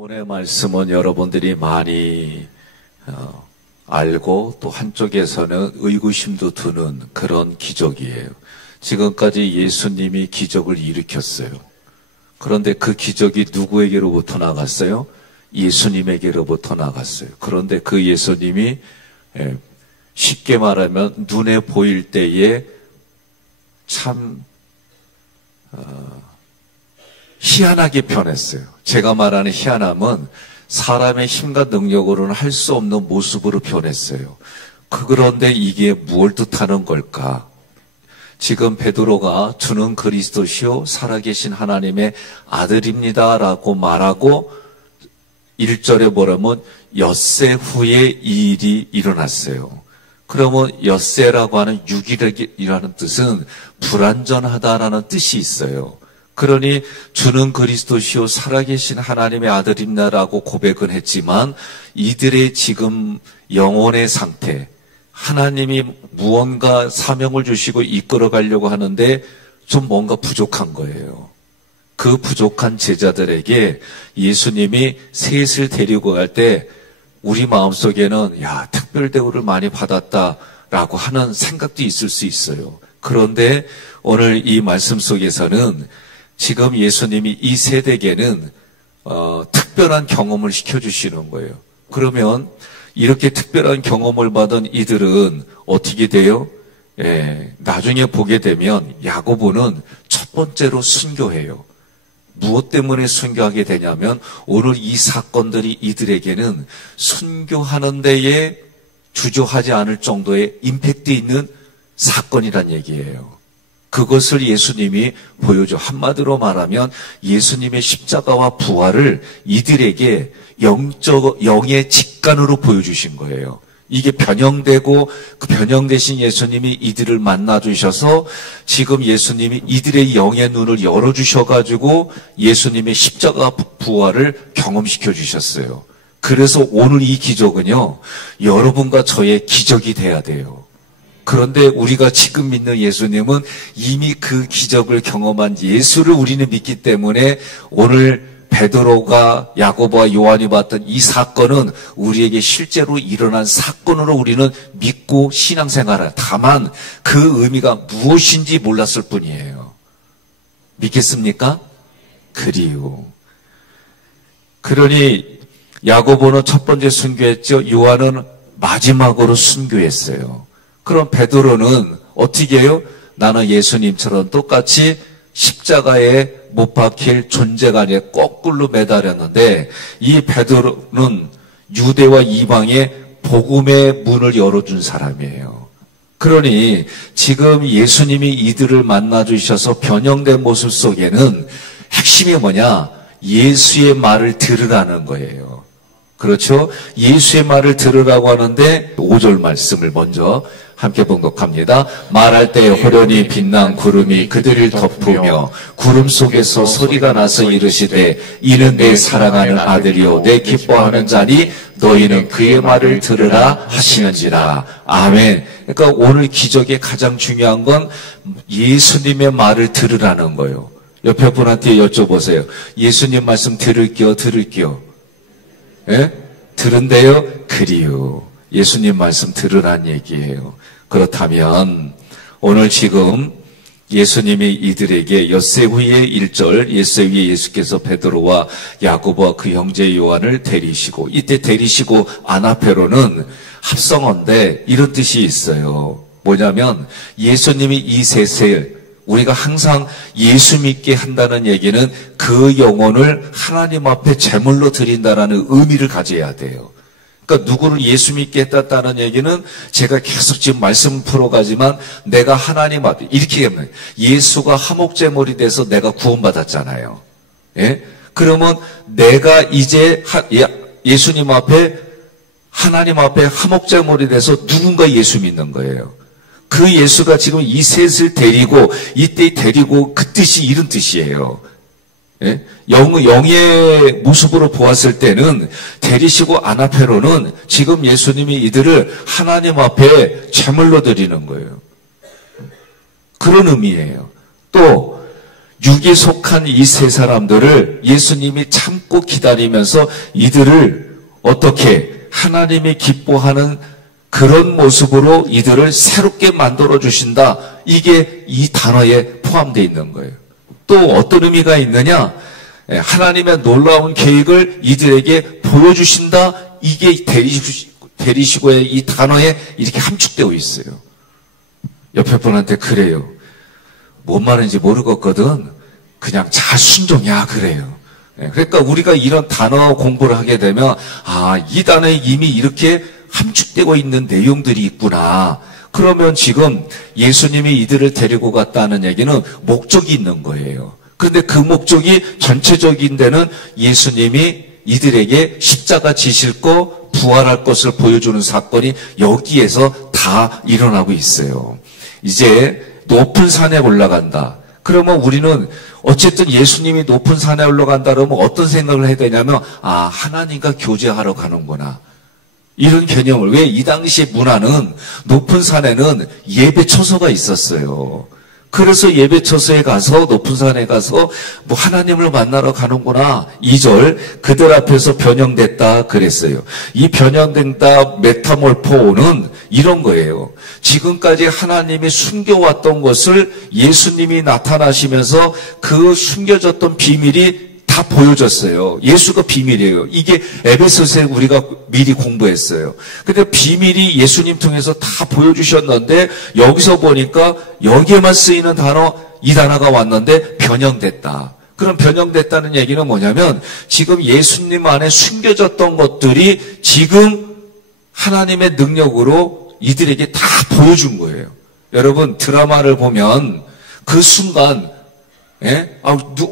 본문의 말씀은 여러분들이 많이 알고 또 한쪽에서는 의구심도 드는 그런 기적이에요. 지금까지 예수님이 기적을 일으켰어요. 그런데 그 기적이 누구에게로부터 나갔어요? 예수님에게로부터 나갔어요. 그런데 그 예수님이 쉽게 말하면 눈에 보일 때에 참 희한하게 변했어요. 제가 말하는 희한함은 사람의 힘과 능력으로는 할 수 없는 모습으로 변했어요. 그런데 이게 무엇을 뜻하는 걸까? 지금 베드로가 주는 그리스도시요 살아계신 하나님의 아들입니다라고 말하고 1절에 뭐라면 엿새 후에 이 일이 일어났어요. 그러면 엿새라고 하는 6일이라는 뜻은 불완전하다라는 뜻이 있어요. 그러니 주는 그리스도시요 살아계신 하나님의 아들입니다라고 고백은 했지만 이들의 지금 영혼의 상태, 하나님이 무언가 사명을 주시고 이끌어 가려고 하는데 좀 뭔가 부족한 거예요. 그 부족한 제자들에게 예수님이 셋을 데리고 갈 때 우리 마음속에는 특별 대우를 많이 받았다라고 하는 생각도 있을 수 있어요. 그런데 오늘 이 말씀 속에서는 지금 예수님이 이 세대에게는 특별한 경험을 시켜주시는 거예요. 그러면 이렇게 특별한 경험을 받은 이들은 어떻게 돼요? 나중에 보게 되면 야고보는 첫 번째로 순교해요. 무엇 때문에 순교하게 되냐면 오늘 이 사건들이 이들에게는 순교하는 데에 주저하지 않을 정도의 임팩트 있는 사건이란 얘기예요. 그것을 예수님이 보여줘. 한마디로 말하면 예수님의 십자가와 부활을 이들에게 영의 직관으로 보여주신 거예요. 이게 변형되고 그 변형되신 예수님이 이들을 만나주셔서 지금 예수님이 이들의 영의 눈을 열어주셔가지고 예수님의 십자가 부활을 경험시켜 주셨어요. 그래서 오늘 이 기적은요, 여러분과 저의 기적이 돼야 돼요. 그런데 우리가 지금 믿는 예수님은 이미 그 기적을 경험한 예수를 우리는 믿기 때문에 오늘 베드로가 야고보와 요한이 봤던 이 사건은 우리에게 실제로 일어난 사건으로 우리는 믿고 신앙생활을, 다만 그 의미가 무엇인지 몰랐을 뿐이에요. 믿겠습니까? 그리요. 그러니 야고보는 첫 번째 순교했죠. 요한은 마지막으로 순교했어요. 그럼 베드로는 어떻게 해요? 나는 예수님처럼 똑같이 십자가에 못 박힐 존재가 아니라 거꾸로 매달렸는데 이 베드로는 유대와 이방의 복음의 문을 열어준 사람이에요. 그러니 지금 예수님이 이들을 만나주셔서 변형된 모습 속에는 핵심이 뭐냐? 예수의 말을 들으라는 거예요. 그렇죠? 예수의 말을 들으라고 하는데 5절 말씀을 먼저 함께 봉독합니다. 말할 때 호련히 빛난 구름이 그들을 덮으며 구름 속에서 소리가 나서 이르시되 이는 내 사랑하는 아들이요 내 기뻐하는 자니 너희는 그의 말을 들으라 하시는지라. 아멘. 그러니까 오늘 기적의 가장 중요한 건 예수님의 말을 들으라는 거예요. 옆에 분한테 여쭤보세요. 예수님 말씀 들을게요? 예? 들은데요? 그리요. 예수님 말씀 들으란 얘기예요. 그렇다면 오늘 지금 예수님이 이들에게 엿새 후에 1절 엿새 후에 예수께서 베드로와 야고보와 그 형제 요한을 데리시고, 이때 데리시고 아나페로는 합성어인데 이런 뜻이 있어요. 뭐냐면 예수님이 이 셋을 우리가 항상 예수 믿게 한다는 얘기는 그 영혼을 하나님 앞에 제물로 드린다라는 의미를 가져야 돼요. 그러니까 누구를 예수 믿게 했다는 얘기는 제가 계속 지금 말씀 풀어가지만 내가 하나님 앞에 이렇게 하면 예수가 화목제물이 돼서 내가 구원받았잖아요. 예? 그러면 내가 이제 예수님 앞에 하나님 앞에 화목제물이 돼서 누군가 예수 믿는 거예요. 그 예수가 지금 이 셋을 데리고 이때 데리고 그 뜻이 이런 뜻이에요. 예? 영의 모습으로 보았을 때는 데리시고 아나페로는 지금 예수님이 이들을 하나님 앞에 제물로 드리는 거예요. 그런 의미예요. 또 육에 속한 이 세 사람들을 예수님이 참고 기다리면서 이들을 어떻게 하나님이 기뻐하는 그런 모습으로 이들을 새롭게 만들어 주신다. 이게 이 단어에 포함되어 있는 거예요. 또 어떤 의미가 있느냐? 하나님의 놀라운 계획을 이들에게 보여주신다. 이게 데리시고의 이 단어에 이렇게 함축되어 있어요. 옆에 분한테 그래요. 뭔 말인지 모르겠거든. 그냥 잘 순종이야 그래요. 그러니까 우리가 이런 단어 공부를 하게 되면 이 단어에 이미 이렇게 함축되고 있는 내용들이 있구나. 그러면 지금 예수님이 이들을 데리고 갔다는 얘기는 목적이 있는 거예요. 그런데 그 목적이 전체적인 데는 예수님이 이들에게 십자가 지실 거, 부활할 것을 보여주는 사건이 여기에서 다 일어나고 있어요. 이제 높은 산에 올라간다. 그러면 우리는 어쨌든 예수님이 높은 산에 올라간다 그러면 어떤 생각을 해야 되냐면 하나님과 교제하러 가는구나. 이런 개념을, 왜 이 당시의 문화는 높은 산에는 예배처소가 있었어요. 그래서 예배처소에 가서 높은 산에 가서 뭐 하나님을 만나러 가는구나. 2절 그들 앞에서 변형됐다 그랬어요. 이 변형된다 메타몰포는 이런 거예요. 지금까지 하나님이 숨겨왔던 것을 예수님이 나타나시면서 그 숨겨졌던 비밀이 다 보여줬어요. 예수가 비밀이에요. 이게 에베소서에 우리가 미리 공부했어요. 근데 비밀이 예수님 통해서 다 보여주셨는데 여기서 보니까 여기에만 쓰이는 단어, 이 단어가 왔는데 변형됐다. 그럼 변형됐다는 얘기는 뭐냐면 지금 예수님 안에 숨겨졌던 것들이 지금 하나님의 능력으로 이들에게 다 보여준 거예요. 여러분 드라마를 보면 그 순간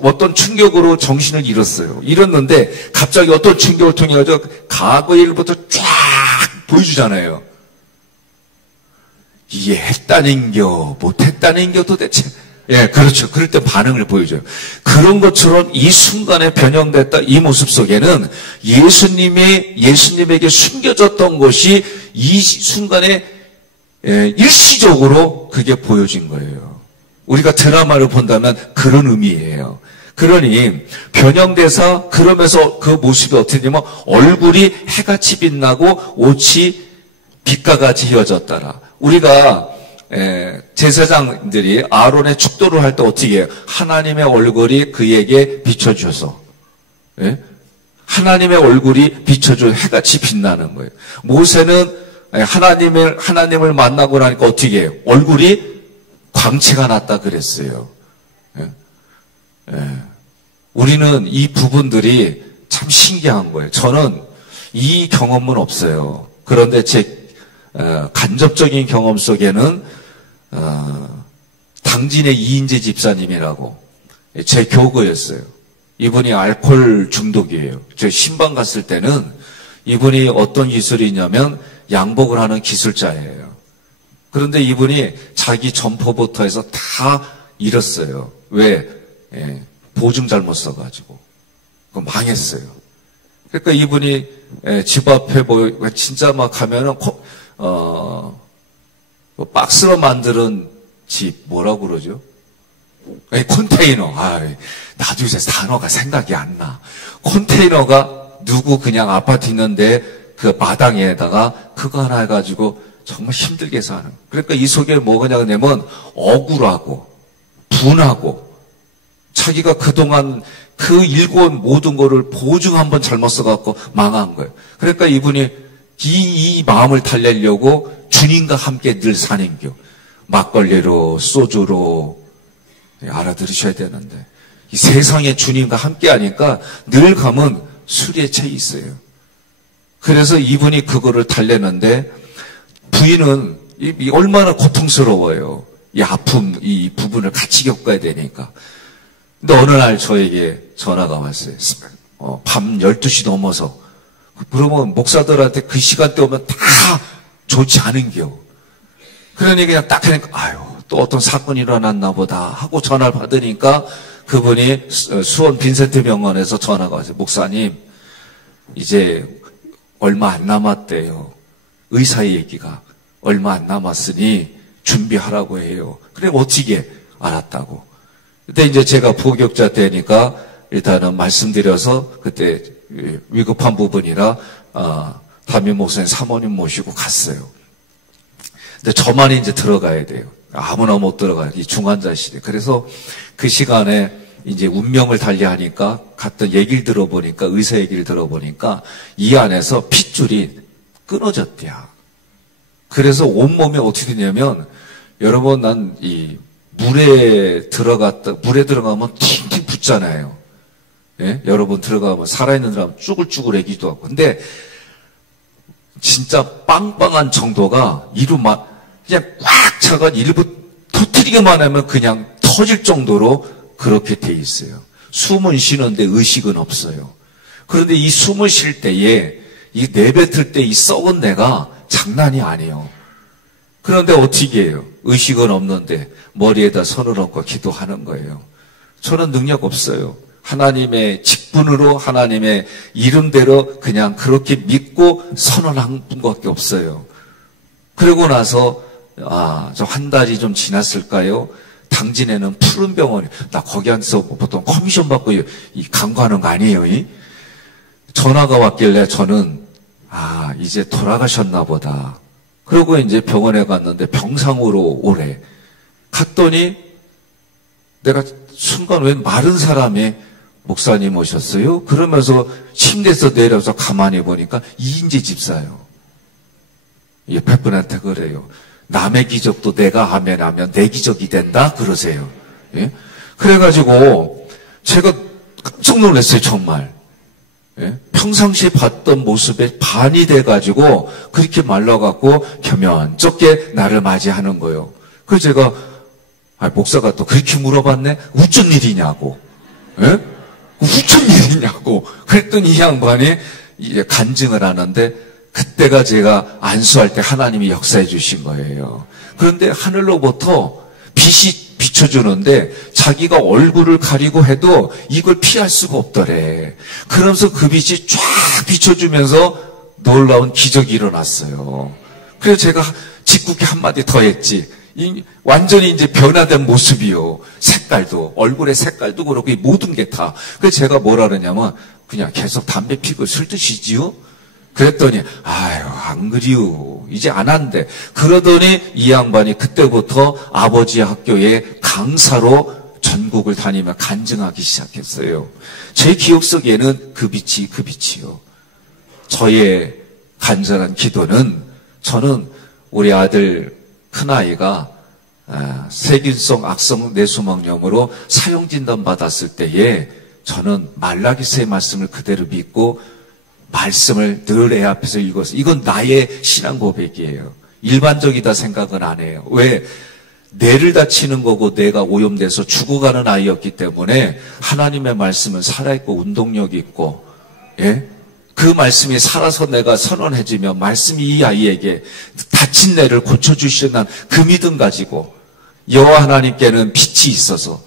어떤 충격으로 정신을 잃었어요. 잃었는데 갑자기 어떤 충격을 통해 가지고 과거의 일부터 쫙 보여주잖아요. 이게 했다는겨 못했다는겨 도대체. 그렇죠. 그럴 때 반응을 보여줘요. 그런 것처럼 이 순간에 변형됐다 이 모습 속에는 예수님에게 숨겨졌던 것이 이 순간에 일시적으로 그게 보여진 거예요. 우리가 드라마를 본다면 그런 의미예요. 그러니 변형돼서 그러면서 그 모습이 어떻게 되냐면 얼굴이 해같이 빛나고 옷이 빛과 같이 휘어졌더라. 우리가 제사장들이 아론의 축도를 할 때 어떻게 해요? 하나님의 얼굴이 그에게 비춰줘서 하나님의 얼굴이 비춰줘 해같이 빛나는 거예요. 모세는 하나님을 만나고 나니까 어떻게 해요? 얼굴이 광채가 났다 그랬어요. 우리는 이 부분들이 참 신기한 거예요. 저는 이 경험은 없어요. 그런데 제 간접적인 경험 속에는 당진의 이인재 집사님이라고 제 교구였어요. 이분이 알코올 중독이에요. 저 신방 갔을 때는 이분이 어떤 기술이 있냐면 양복을 하는 기술자예요. 그런데 이분이 자기 점포부터 해서 다 잃었어요. 왜? 보증 잘못 써가지고. 망했어요. 그러니까 이분이 집 앞에 진짜 막 가면은 박스로 만드는 집 뭐라고 그러죠? 컨테이너. 나도 요새 단어가 생각이 안 나. 컨테이너가 누구 그냥 아파트 있는데 그 마당에다가 그거 하나 해가지고 정말 힘들게 사는. 그러니까 이 속에 뭐가냐면 억울하고 분하고 자기가 그동안 그 일궈온 모든 거를 보증 한번 잘못 써갖고 망한 거예요. 그러니까 이분이 이 마음을 달래려고 주님과 함께 늘 사는겨. 막걸리로 소주로 알아들으셔야 되는데 이 세상에 주님과 함께 하니까 늘 가면 술에 채 있어요. 그래서 이분이 그거를 달래는데 부인은 얼마나 고통스러워요. 이 아픔, 이 부분을 같이 겪어야 되니까. 근데 어느 날 저에게 전화가 왔어요. 밤 12시 넘어서. 그러면 목사들한테 그 시간대 오면 다 좋지 않은겨. 그러니 그냥 딱 하니까 또 어떤 사건이 일어났나 보다 하고 전화를 받으니까 그분이 수원 빈센트 병원에서 전화가 왔어요. 목사님, 이제 얼마 안 남았대요. 의사의 얘기가 얼마 안 남았으니 준비하라고 해요. 그래 어떻게 알았다고? 그때 이제 제가 부교육자 때니까 일단은 말씀드려서 그때 위급한 부분이라 담임 목사님 사모님 모시고 갔어요. 근데 저만 이제 들어가야 돼요. 아무나 못 들어가요. 이 중환자실에. 그래서 그 시간에 이제 운명을 달리하니까 갔던 얘기를 들어보니까 의사 얘기를 들어보니까 이 안에서 핏줄이 끊어졌대요. 그래서 온몸에 어떻게 되냐면 여러분 난 이 물에 들어가면 팅팅 붓잖아요. 예? 여러분 들어가면 살아있는 사람 쭈글쭈글해기도 하고. 근데 진짜 빵빵한 정도가 그냥 꽉 차가 일부 터뜨리기만 하면 그냥 터질 정도로 그렇게 돼 있어요. 숨은 쉬는데 의식은 없어요. 그런데 이 숨을 쉴 때에 이 내뱉을 때 이 썩은 내가 장난이 아니에요. 그런데 어떻게 해요? 의식은 없는데 머리에다 손을 얹고 기도하는 거예요. 저는 능력 없어요. 하나님의 직분으로 하나님의 이름대로 그냥 그렇게 믿고 선언한 것밖에 없어요. 그러고 나서 저 한 달이 좀 지났을까요? 당진에는 푸른 병원이 나 거기 앉아서 보통 커미션 받고 이 강구하는 거 아니에요? 전화가 왔길래 저는 이제 돌아가셨나 보다. 그리고 이제 병원에 갔는데 병상으로 오래. 갔더니 내가 순간 웬 마른 사람이 목사님 오셨어요? 그러면서 침대에서 내려서 가만히 보니까 이인재 집사요. 옆에분한테 그래요. 남의 기적도 내가 하면 내 기적이 된다? 그러세요. 예? 그래가지고 제가 깜짝 놀랐어요, 정말. 예? 평상시에 봤던 모습에 반이 돼가지고 그렇게 말라갖고 겸연쩍게 나를 맞이하는 거예요. 그래서 제가 목사가 또 그렇게 물어봤네? 어쩐 일이냐고. 예? 어쩐 일이냐고. 그랬더니 이 양반이 이제 간증을 하는데 그때가 제가 안수할 때 하나님이 역사해 주신 거예요. 그런데 하늘로부터 빛이 비춰주는데 자기가 얼굴을 가리고 해도 이걸 피할 수가 없더래. 그러면서 그 빛이 쫙 비춰주면서 놀라운 기적이 일어났어요. 그래서 제가 짓궂게 한마디 더 했지. 완전히 이제 변화된 모습이요. 색깔도, 얼굴의 색깔도 그렇고 모든 게 다. 그래서 제가 뭐라 그러냐면 그냥 계속 담배 피고 술 드시지요? 그랬더니 안 그리요. 이제 안 한대. 그러더니 이 양반이 그때부터 아버지 학교에 강사로 전국을 다니며 간증하기 시작했어요. 제 기억 속에는 그 빛이요. 저의 간절한 기도는 저는 우리 아들 큰아이가 세균성 악성 뇌수막염으로 사형진단 받았을 때에 저는 말라기서의 말씀을 그대로 믿고 말씀을 늘 애 앞에서 읽어서 이건 나의 신앙 고백이에요. 일반적이다 생각은 안 해요. 왜? 뇌를 다치는 거고 뇌가 오염돼서 죽어가는 아이였기 때문에 하나님의 말씀은 살아있고 운동력이 있고 그 말씀이 살아서 내가 선언해지면 말씀이 이 아이에게 다친 뇌를 고쳐주시는 그 믿음 가지고 여호와 하나님께는 빛이 있어서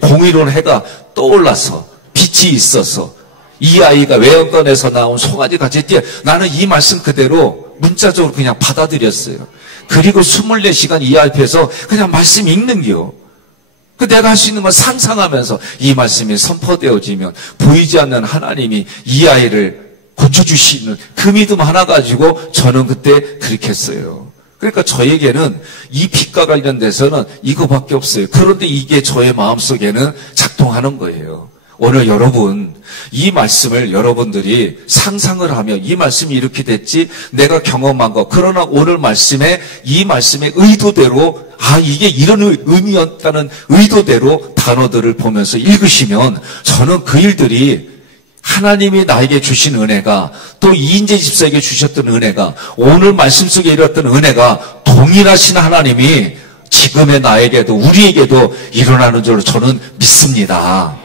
공의로운 해가 떠올라서 빛이 있어서 이 아이가 외양간에서 나온 송아지 같이 뛰어 나는 이 말씀 그대로 문자적으로 그냥 받아들였어요. 그리고 24시간 이 앞에서 그냥 말씀 읽는 게요. 내가 할 수 있는 건 상상하면서 이 말씀이 선포되어지면 보이지 않는 하나님이 이 아이를 고쳐주시는 그 믿음 하나 가지고 저는 그때 그렇게 했어요. 그러니까 저에게는 이 빛과 관련돼서는 이거밖에 없어요. 그런데 이게 저의 마음속에는 작동하는 거예요. 오늘 여러분 이 말씀을 여러분들이 상상을 하며 이 말씀이 이렇게 됐지 내가 경험한 거 그러나 오늘 말씀에 이 말씀의 의도대로 이게 이런 의미였다는 의도대로 단어들을 보면서 읽으시면 저는 그 일들이 하나님이 나에게 주신 은혜가 또 이인재 집사에게 주셨던 은혜가 오늘 말씀 속에 이뤘던 은혜가 동일하신 하나님이 지금의 나에게도 우리에게도 일어나는 줄로 저는 믿습니다.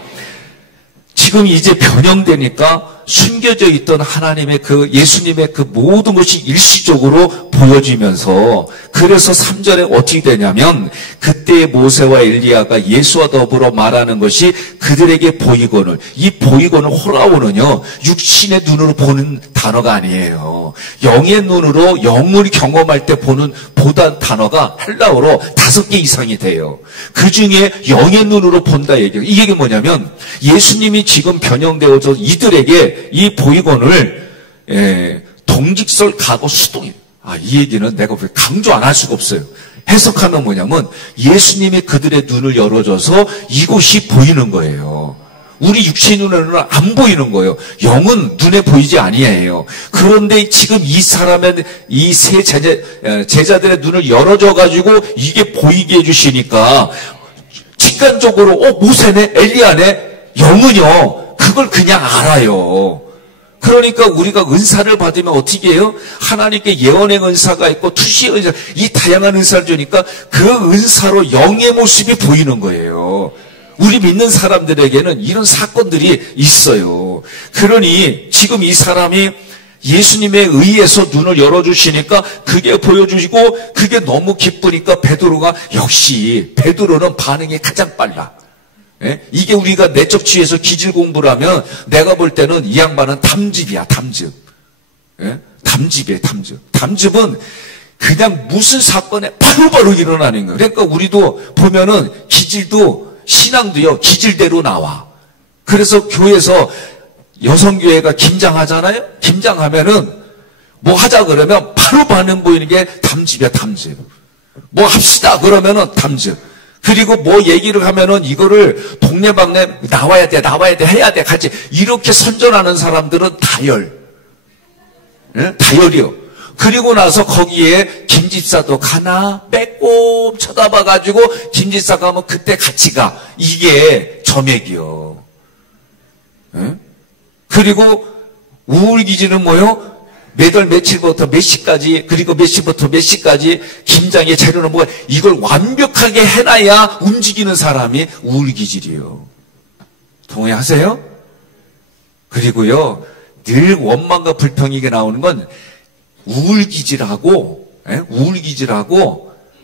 지금 이제 변형되니까 숨겨져 있던 하나님의 그 예수님의 그 모든 것이 일시적으로 보여지면서 그래서 3절에 어떻게 되냐면 그때 모세와 엘리야가 예수와 더불어 말하는 것이 그들에게 보이거늘, 이 보이거늘 호라오는요 육신의 눈으로 보는 단어가 아니에요. 영의 눈으로 영을 경험할 때 보는 단어가 헬라어로 5개 이상이 돼요. 그 중에 영의 눈으로 본다 얘기예요. 이게 뭐냐면 예수님이 지금 변형되어서 이들에게 이 보이거늘 동직설 가고 수동이에요. 이 얘기는 내가 강조 안 할 수가 없어요. 해석하면 뭐냐면 예수님이 그들의 눈을 열어줘서 이곳이 보이는 거예요. 우리 육신 눈에는 안 보이는 거예요. 영은 눈에 보이지 아니에요. 그런데 지금 이 사람의 이 세 제자들의 눈을 열어줘가지고 이게 보이게 해주시니까 직관적으로 모세네, 엘리야네, 영은요 그걸 그냥 알아요. 그러니까 우리가 은사를 받으면 어떻게 해요? 하나님께 예언의 은사가 있고 투시의 은사, 이 다양한 은사를 주니까 그 은사로 영의 모습이 보이는 거예요. 우리 믿는 사람들에게는 이런 사건들이 있어요. 그러니 지금 이 사람이 예수님에 의해서 눈을 열어주시니까 그게 보여주시고 그게 너무 기쁘니까 베드로가 역시 베드로는 반응이 가장 빨라. 이게 우리가 내적 지혜에서 기질 공부를 하면 내가 볼 때는 이 양반은 담즙이야, 담즙. 담즙이에요, 담즙. 담즙은 그냥 무슨 사건에 바로바로 일어나는 거예요. 그러니까 우리도 보면은 기질도 신앙도요, 기질대로 나와. 그래서 교회에서 여성교회가 김장하잖아요? 김장하면은 뭐 하자 그러면 바로 반응 보이는 게 담즙이야, 담즙. 뭐 합시다 그러면은 담즙. 그리고 뭐 얘기를 하면은 이거를 동네방네 나와야 돼, 해야 돼, 같이. 이렇게 선전하는 사람들은 다열. 다열이요. 그리고 나서 거기에 김집사도 가나? 빼꼼 쳐다봐가지고 김집사 가면 그때 같이 가. 이게 점액이요. 그리고 우울기질은 뭐요? 매달 며칠부터 몇 시까지, 그리고 몇 시부터 몇 시까지 김장의 재료는 뭐야? 이걸 완벽하게 해놔야 움직이는 사람이 우울기질이에요. 동의하세요? 그리고요, 늘 원망과 불평이 나오는 건 우울기질하고,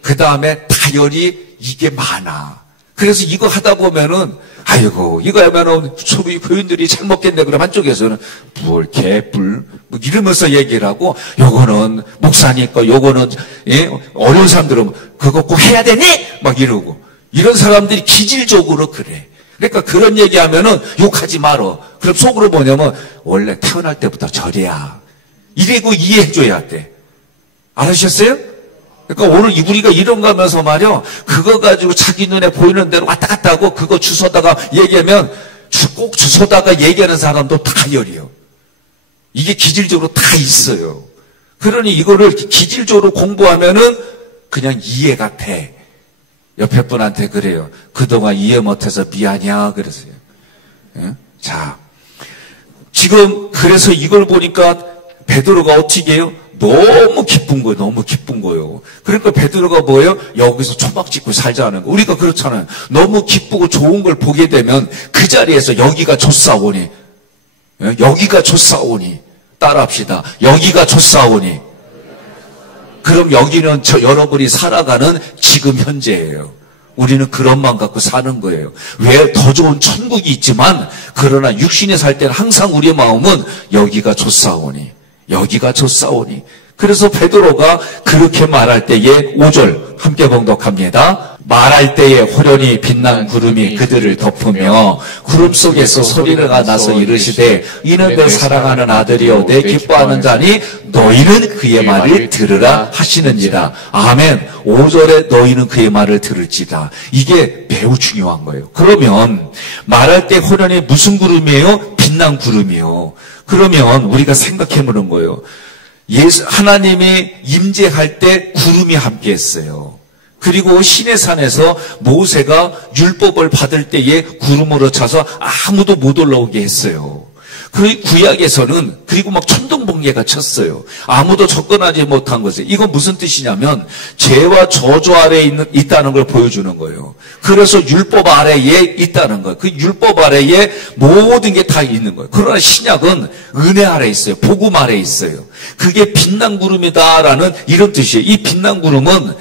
그 다음에 다혈이 이게 많아. 그래서 이거 하다 보면은, 아이고, 이거 하면은 소비 교인들이 잘 먹겠네. 그럼 한쪽에서는 뭘, 개뿔, 뭐 이러면서 얘기를 하고, 요거는 목사님 거, 요거는, 어려운 사람들은 그거 꼭 해야 되니? 막 이러고. 이런 사람들이 기질적으로 그래. 그러니까 그런 얘기 하면은 욕하지 말어. 그럼 속으로 뭐냐면, 원래 태어날 때부터 저래야. 이래고 이해해줘야 돼. 알으셨어요? 그러니까 오늘 우리가 이런 거 하면서 말이요. 그거 가지고 자기 눈에 보이는 대로 왔다 갔다 하고 그거 주워다가 얘기하면 꼭 주워다가 얘기하는 사람도 다 열이요. 이게 기질적으로 다 있어요. 그러니 이거를 기질적으로 공부하면은 그냥 이해가 돼. 옆에 분한테 그래요. 그동안 이해 못해서 미안이야. 그랬어요. 자, 지금 그래서 이걸 보니까 베드로가 어떻게 해요? 너무 기쁜 거예요. 너무 기쁜 거예요. 그러니까 베드로가 뭐예요? 여기서 초막 짓고 살자는 거. 우리가 그렇잖아요. 너무 기쁘고 좋은 걸 보게 되면 그 자리에서 여기가 좋사오니, 여기가 좋사오니, 따라합시다. 여기가 좋사오니. 그럼 여기는 여러분이 살아가는 지금 현재예요. 우리는 그런 마음 갖고 사는 거예요. 왜? 더 좋은 천국이 있지만 그러나 육신에 살 때는 항상 우리의 마음은 여기가 좋사오니, 여기가 좋사오니. 그래서 베드로가 그렇게 말할 때에 5절 함께 봉독합니다. 말할 때에 호련히 빛난 구름이 그들을 덮으며 구름 속에서 소리가 나서 이르시되 이는 내 사랑하는 아들이요 내 기뻐하는 자니 너희는 그의 말을 들으라 하시느니라. 아멘. 5절에 너희는 그의 말을 들을지다. 이게 매우 중요한 거예요. 그러면 말할 때 호련히 무슨 구름이에요? 빛난 구름이요. 그러면 우리가 생각해 보는 거예요. 하나님이 임재할 때 구름이 함께 했어요. 그리고 시내산에서 모세가 율법을 받을 때에 구름으로 차서 아무도 못 올라오게 했어요. 그 구약에서는 그리고 막 천둥번개가 쳤어요. 아무도 접근하지 못한 것을. 이건 무슨 뜻이냐면 죄와 저주 아래에 있다는 걸 보여주는 거예요. 그래서 율법 아래에 있다는 거예요. 그 율법 아래에 모든 게 다 있는 거예요. 그러나 신약은 은혜 아래에 있어요. 복음 아래에 있어요. 그게 빛난 구름이다라는 이런 뜻이에요. 이 빛난 구름은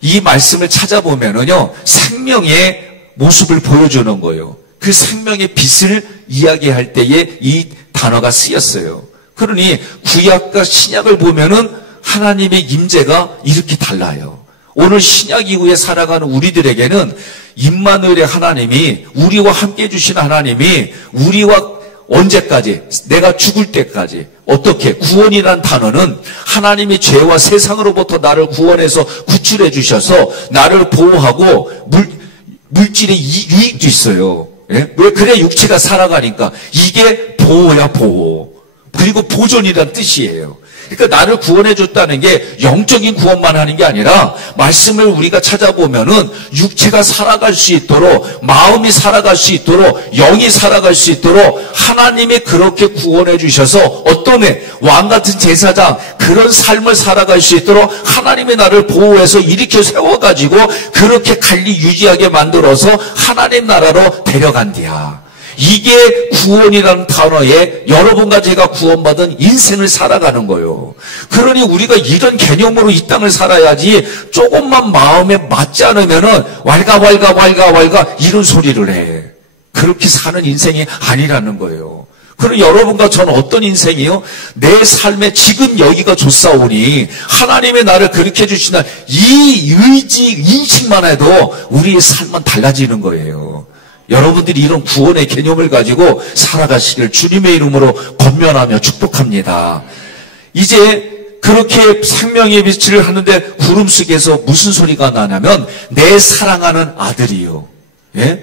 이 말씀을 찾아보면은요, 생명의 모습을 보여주는 거예요. 그 생명의 빛을 이야기할 때에 이 단어가 쓰였어요. 그러니 구약과 신약을 보면은 하나님의 임재가 이렇게 달라요. 오늘 신약 이후에 살아가는 우리들에게는 임마누엘의 하나님이, 우리와 함께 해주신 하나님이 우리와 언제까지, 내가 죽을 때까지, 어떻게, 구원이란 단어는 하나님이 죄와 세상으로부터 나를 구원해서 구출해 주셔서 나를 보호하고 물질의 유익도 있어요. 예? 왜? 그래 육체가 살아가니까. 이게 보호야, 보호. 그리고 보존이란 뜻이에요. 그러니까 나를 구원해 줬다는 게 영적인 구원만 하는 게 아니라 말씀을 우리가 찾아보면은 육체가 살아갈 수 있도록, 마음이 살아갈 수 있도록, 영이 살아갈 수 있도록 하나님이 그렇게 구원해 주셔서 어떤 애, 왕 같은 제사장, 그런 삶을 살아갈 수 있도록 하나님이 나를 보호해서 일으켜 세워가지고 그렇게 관리 유지하게 만들어서 하나님 나라로 데려간디야. 이게 구원이라는 단어에 여러분과 제가 구원받은 인생을 살아가는 거예요. 그러니 우리가 이런 개념으로 이 땅을 살아야지 조금만 마음에 맞지 않으면은 왈가 이런 소리를 해. 그렇게 사는 인생이 아니라는 거예요. 그럼 여러분과 저는 어떤 인생이요? 내 삶에 지금 여기가 좋사오니 하나님의 나를 그렇게 해주시나 이 의지, 인식만 해도 우리의 삶은 달라지는 거예요. 여러분들이 이런 구원의 개념을 가지고 살아가시길 주님의 이름으로 권면하며 축복합니다. 이제 그렇게 생명의 빛을 하는데 구름 속에서 무슨 소리가 나냐면 내 사랑하는 아들이요. 예?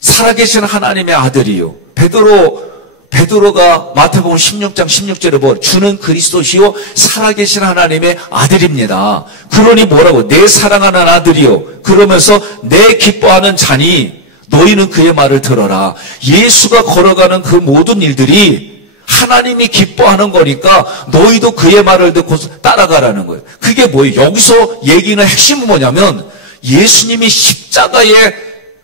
살아계신 하나님의 아들이요. 베드로가 마태복음 16장 16절에 보면 주는 그리스도시요 살아계신 하나님의 아들입니다. 그러니 뭐라고? 내 사랑하는 아들이요. 그러면서 내 기뻐하는 자니 너희는 그의 말을 들어라. 예수가 걸어가는 그 모든 일들이 하나님이 기뻐하는 거니까 너희도 그의 말을 듣고 따라가라는 거예요. 그게 뭐예요? 여기서 얘기는 핵심은 뭐냐면 예수님이 십자가에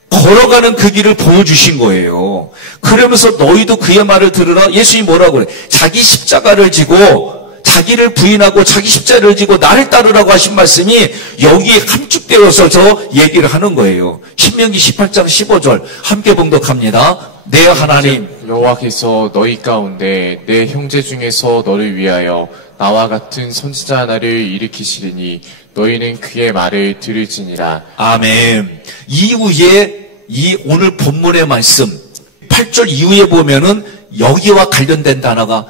걸어가는 그 길을 보여주신 거예요. 그러면서 너희도 그의 말을 들으라. 예수님이 뭐라고 그래? 자기 십자가를 지고 자기를 부인하고 자기 십자가를 지고 나를 따르라고 하신 말씀이 여기에 함축되어서 저 얘기를 하는 거예요. 신명기 18장 15절 함께 봉독합니다. 내 하나님 여호와께서 너희 가운데 내 형제 중에서 너를 위하여 나와 같은 선지자 하나를 일으키시리니 너희는 그의 말을 들을지니라. 아멘. 이후에 이 오늘 본문의 말씀 8절 이후에 보면은 여기와 관련된 단어가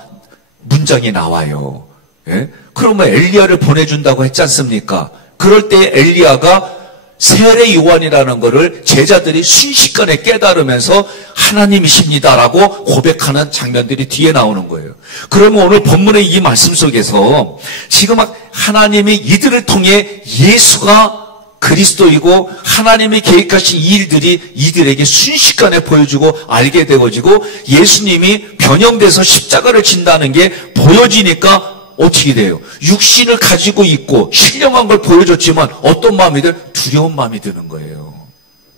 문장이 나와요. 예? 그러면 엘리야를 보내준다고 했지 않습니까? 그럴 때 엘리야가 세례 요한이라는 것을 제자들이 순식간에 깨달으면서 하나님이십니다라고 고백하는 장면들이 뒤에 나오는 거예요. 그러면 오늘 본문의 이 말씀 속에서 지금 하나님이 이들을 통해 예수가 그리스도이고 하나님이 계획하신 이 일들이 이들에게 순식간에 보여주고 알게 되어지고 예수님이 변형돼서 십자가를 진다는 게 보여지니까 어떻게 돼요? 육신을 가지고 있고 신령한 걸 보여줬지만 어떤 마음이 들? 두려운 마음이 드는 거예요.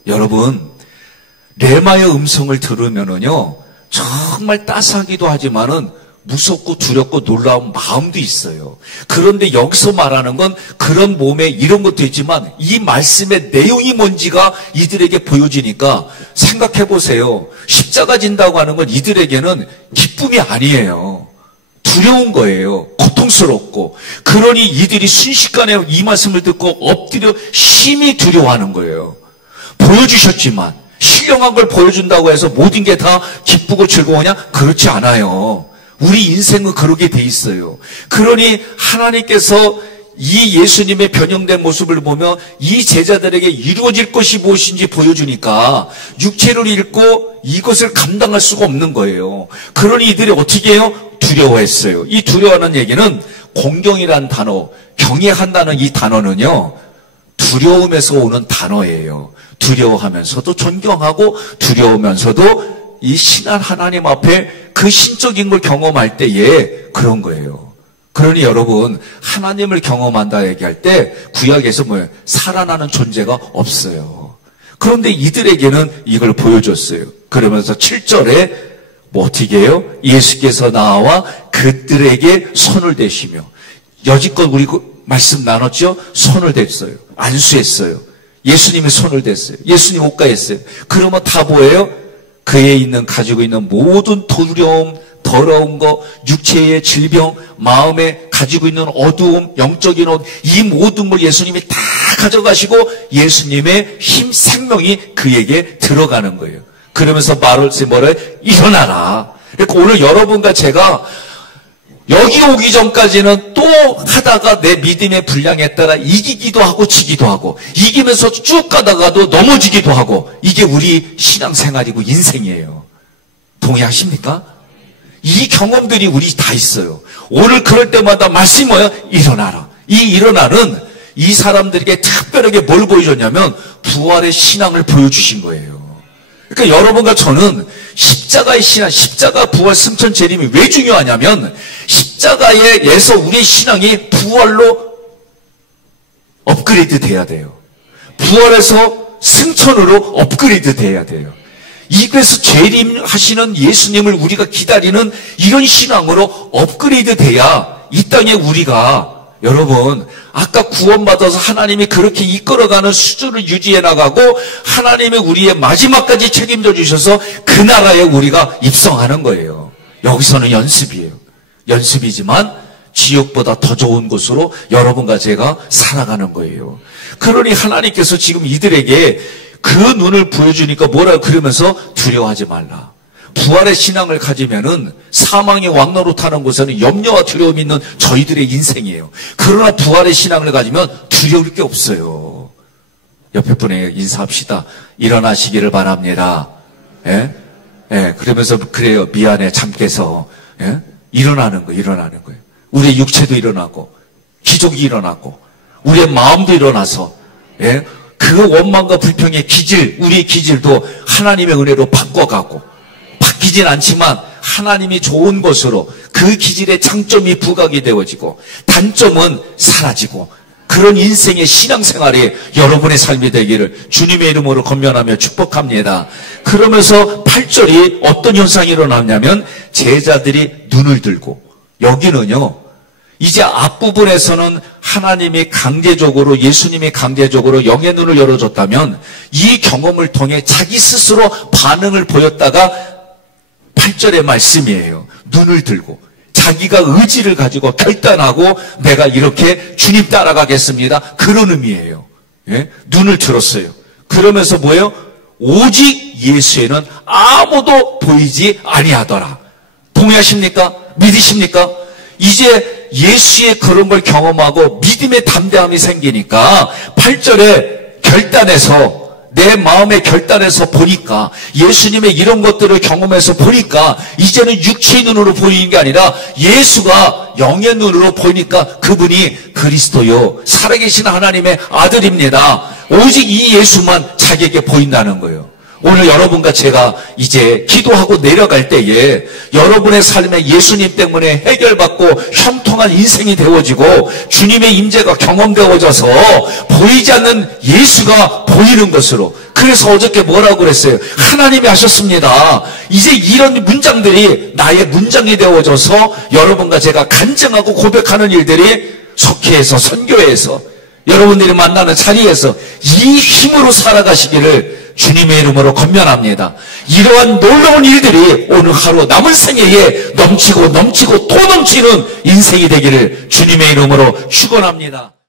여러분, 레마의 음성을 들으면은요 정말 따스하기도 하지만은 무섭고 두렵고 놀라운 마음도 있어요. 그런데 여기서 말하는 건 그런 몸에 이런 것도 있지만 이 말씀의 내용이 뭔지가 이들에게 보여지니까 생각해 보세요. 십자가 진다고 하는 건 이들에게는 기쁨이 아니에요. 두려운 거예요. 고통스럽고. 그러니 이들이 순식간에 이 말씀을 듣고 엎드려 심히 두려워하는 거예요. 보여주셨지만 신령한 걸 보여준다고 해서 모든 게 다 기쁘고 즐거우냐? 그렇지 않아요. 우리 인생은 그렇게 돼 있어요. 그러니 하나님께서 이 예수님의 변형된 모습을 보며 이 제자들에게 이루어질 것이 무엇인지 보여주니까 육체를 잃고 이것을 감당할 수가 없는 거예요. 그러니 이들이 어떻게 해요? 두려워했어요. 이 두려워하는 얘기는 공경이라는 단어, 경외한다는 이 단어는요, 두려움에서 오는 단어예요. 두려워하면서도 존경하고 두려우면서도 이 신한 하나님 앞에 그 신적인 걸 경험할 때에 그런 거예요. 그러니 여러분, 하나님을 경험한다 얘기할 때 구약에서 뭐예요? 살아나는 존재가 없어요. 그런데 이들에게는 이걸 보여줬어요. 그러면서 7절에 뭐 어떻게 해요? 예수께서 나와 그들에게 손을 대시며, 여지껏 우리 말씀 나눴죠? 손을 댔어요. 안수했어요. 예수님이 손을 댔어요. 예수님 옷가했어요. 그러면 다 뭐예요? 그에 있는 가지고 있는 모든 두려움, 더러운 거, 육체의 질병, 마음에 가지고 있는 어두움, 영적인 어두움, 이 모든 걸 예수님이 다 가져가시고 예수님의 힘, 생명이 그에게 들어가는 거예요. 그러면서 말을 뭐래? 일어나라. 그러니까 오늘 여러분과 제가 여기 오기 전까지는 또 하다가 내 믿음의 분량에 따라 이기기도 하고 지기도 하고, 이기면서 쭉 가다가도 넘어지기도 하고, 이게 우리 신앙생활이고 인생이에요. 동의하십니까? 이 경험들이 우리 다 있어요. 오늘 그럴 때마다 말씀이 뭐야? 일어나라. 이 일어나는 이 사람들에게 특별하게 뭘 보여줬냐면 부활의 신앙을 보여주신 거예요. 그러니까 여러분과 저는 십자가의 신앙, 십자가 부활 승천 재림이 왜 중요하냐면 십자가에서 우리의 신앙이 부활로 업그레이드 돼야 돼요. 부활에서 승천으로 업그레이드 돼야 돼요. 그래서 재림하시는 예수님을 우리가 기다리는 이런 신앙으로 업그레이드 돼야 이 땅에 우리가, 여러분, 아까 구원받아서 하나님이 그렇게 이끌어가는 수준을 유지해 나가고 하나님이 우리의 마지막까지 책임져 주셔서 그 나라에 우리가 입성하는 거예요. 여기서는 연습이에요. 연습이지만 지옥보다 더 좋은 곳으로 여러분과 제가 살아가는 거예요. 그러니 하나님께서 지금 이들에게 그 눈을 보여주니까 뭐라 그러면서 두려워하지 말라. 부활의 신앙을 가지면은 사망의 왕노릇하는 곳에는 염려와 두려움이 있는 저희들의 인생이에요. 그러나 부활의 신앙을 가지면 두려울 게 없어요. 옆에 분에게 인사합시다. 일어나시기를 바랍니다. 예? 예, 그러면서 그래요. 미안해, 잠께서. 예? 일어나는 거예요. 우리의 육체도 일어나고, 기족이 일어나고, 우리의 마음도 일어나서, 예? 그 원망과 불평의 기질, 우리의 기질도 하나님의 은혜로 바꿔가고, 바뀌진 않지만 하나님이 좋은 것으로 그 기질의 장점이 부각이 되어지고 단점은 사라지고, 그런 인생의 신앙생활이 여러분의 삶이 되기를 주님의 이름으로 건면하며 축복합니다. 그러면서 8절이 어떤 현상이 일어났냐면 제자들이 눈을 들고, 여기는요, 이제 앞부분에서는 하나님이 강제적으로, 예수님이 강제적으로 영의 눈을 열어줬다면 이 경험을 통해 자기 스스로 반응을 보였다가 8절의 말씀이에요. 눈을 들고 자기가 의지를 가지고 결단하고 내가 이렇게 주님 따라가겠습니다. 그런 의미예요. 예? 눈을 들었어요. 그러면서 뭐예요? 오직 예수에는 아무도 보이지 아니하더라. 동의하십니까? 믿으십니까? 이제 예수의 그런 걸 경험하고 믿음의 담대함이 생기니까 8절에 결단해서, 내 마음의 결단에서 보니까, 예수님의 이런 것들을 경험해서 보니까 이제는 육체의 눈으로 보이는 게 아니라 예수가 영의 눈으로 보이니까 그분이 그리스도요, 살아계신 하나님의 아들입니다. 오직 이 예수만 자기에게 보인다는 거예요. 오늘 여러분과 제가 이제 기도하고 내려갈 때에 여러분의 삶에 예수님 때문에 해결받고 형통한 인생이 되어지고 주님의 임재가 경험되어져서 보이지 않는 예수가 보이는 것으로. 그래서 어저께 뭐라고 그랬어요? 하나님이 하셨습니다. 이제 이런 문장들이 나의 문장이 되어져서 여러분과 제가 간증하고 고백하는 일들이 속회에서, 선교회에서, 여러분들이 만나는 자리에서 이 힘으로 살아가시기를 주님의 이름으로 건면합니다. 이러한 놀라운 일들이 오늘 하루 남은 생애에 넘치고 또 넘치는 인생이 되기를 주님의 이름으로 축원합니다.